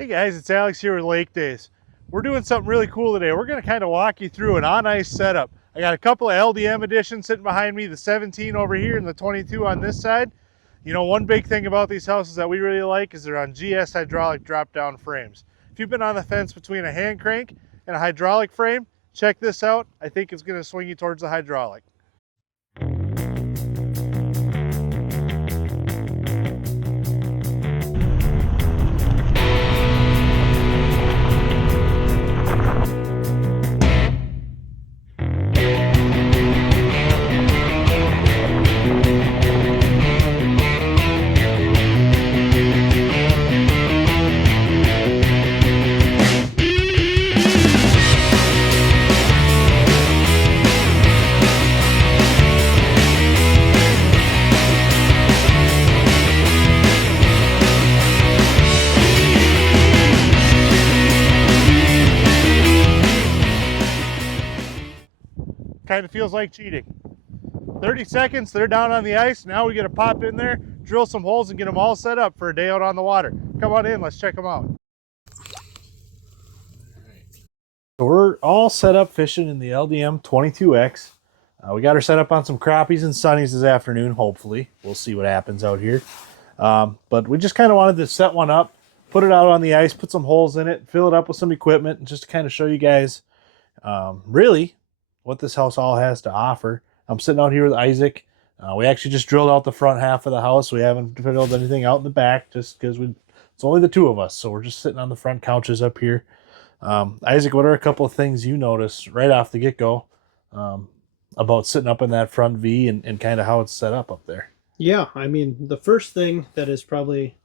Hey guys, it's Alex here with Lake Days. We're doing something really cool today. We're going to kind of walk you through an on-ice setup. I got a couple of LDM editions sitting behind me, the 17 over here and the 22 on this side. You know, one big thing about these houses that we really like is they're on GS hydraulic drop-down frames. If you've been on the fence between a hand crank and a hydraulic frame, check this out. I think it's going to swing you towards the hydraulic. Kind of feels like cheating. 30 seconds, they're down on the ice. Now we get to pop in there, drill some holes, and get them all set up for a day out on the water. Come on in, let's check them out. So we're all set up fishing in the LDM 22X. We got her set up on some crappies and sunnies this afternoon, hopefully. We'll see what happens out here. But we just kind of wanted to set one up, put it out on the ice, put some holes in it, fill it up with some equipment, and just to kind of show you guys really what this house all has to offer. I'm sitting out here with Isaac. We actually just drilled out the front half of the house. We haven't drilled anything out in the back just because it's only the two of us. So we're just sitting on the front couches up here. Isaac, what are a couple of things you noticed right off the get-go about sitting up in that front V and kind of how it's set up there? Yeah, I mean, the first thing that is probably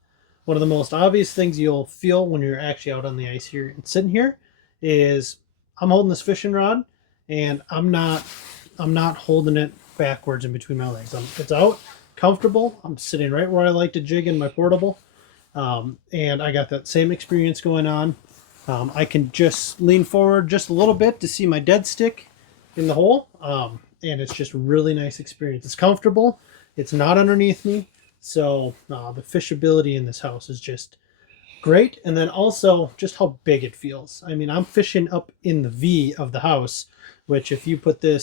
one of the most obvious things you'll feel when you're actually out on the ice here and sitting here is I'm holding this fishing rod and I'm not holding it backwards in between my legs. It's out, comfortable. I'm sitting right where I like to jig in my portable. And I got that same experience going on. I can just lean forward just a little bit to see my dead stick in the hole. And it's just a really nice experience. It's comfortable. It's not underneath me. So the fishability in this house is just great. And then also just how big it feels. I mean, I'm fishing up in the V of the house, which if you put a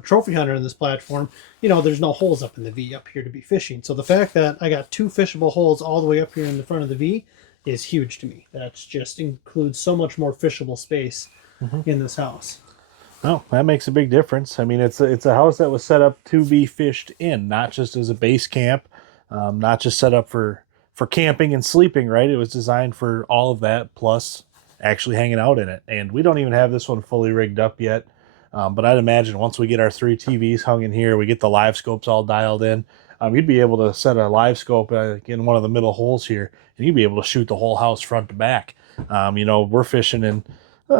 trophy hunter in this platform, you know, there's no holes up in the V up here to be fishing. So the fact that I got two fishable holes all the way up here in the front of the V is huge to me. That's just includes so much more fishable space in this house. Oh, that makes a big difference. I mean, it's a house that was set up to be fished in, not just as a base camp, not just set up for camping and sleeping, right? It was designed for all of that, plus actually hanging out in it. And we don't even have this one fully rigged up yet. But I'd imagine once we get our 3 TVs hung in here, we get the live scopes all dialed in, you'd be able to set a live scope in one of the middle holes here, and you'd be able to shoot the whole house front to back. You know, we're fishing in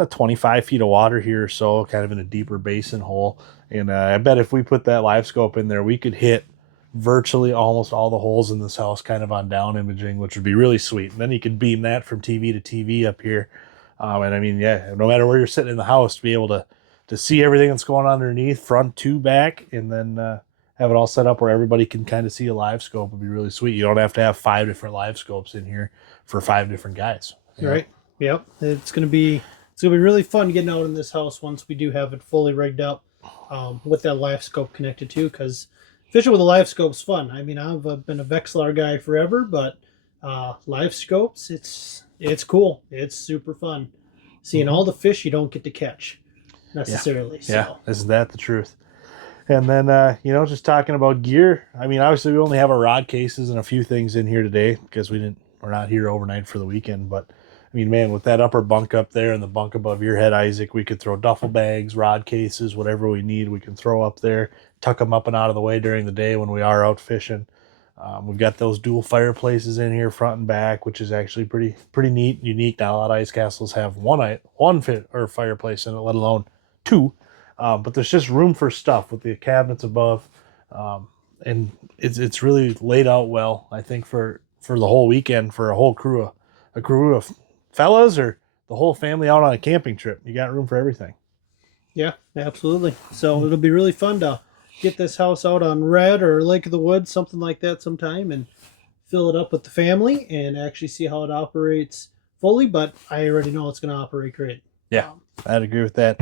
25 feet of water here or so, kind of in a deeper basin hole. And I bet if we put that live scope in there, we could hit virtually almost all the holes in this house kind of on down imaging, which would be really sweet. And then you could beam that from TV to TV up here. And I mean, yeah, no matter where you're sitting in the house, to be able to see everything that's going on underneath, front to back, and then have it all set up where everybody can kind of see a live scope would be really sweet. You don't have to have 5 different live scopes in here for 5 different guys. Right. Yep. It's gonna be really fun getting out in this house once we do have it fully rigged up with that live scope connected too, because fishing with a live scope's fun. I mean, I've been a Vexilar guy forever, but live scopes, it's cool. It's super fun. Seeing all the fish you don't get to catch necessarily. Yeah, so. Isn't that the truth? And then, you know, just talking about gear. I mean, obviously we only have our rod cases and a few things in here today because we're not here overnight for the weekend. But I mean, man, with that upper bunk up there and the bunk above your head, Isaac, we could throw duffel bags, rod cases, whatever we need, we can throw up there, tuck them up and out of the way during the day when we are out fishing. We've got those dual fireplaces in here, front and back, which is actually pretty neat, unique. Not a lot of ice castles have one fireplace in it, let alone 2. But there's just room for stuff with the cabinets above, and it's really laid out well. I think for the whole weekend, for a crew of fellas or the whole family out on a camping trip. You got room for everything. Yeah, absolutely. So it'll be really fun to get this house out on Red or Lake of the Woods, something like that sometime, and fill it up with the family and actually see how it operates fully, but I already know it's going to operate great. Yeah, I'd agree with that.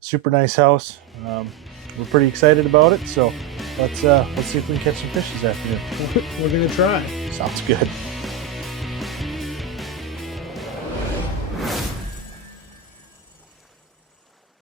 Super nice house. We're pretty excited about it, so let's see if we can catch some fish this afternoon. We're going to try. Sounds good.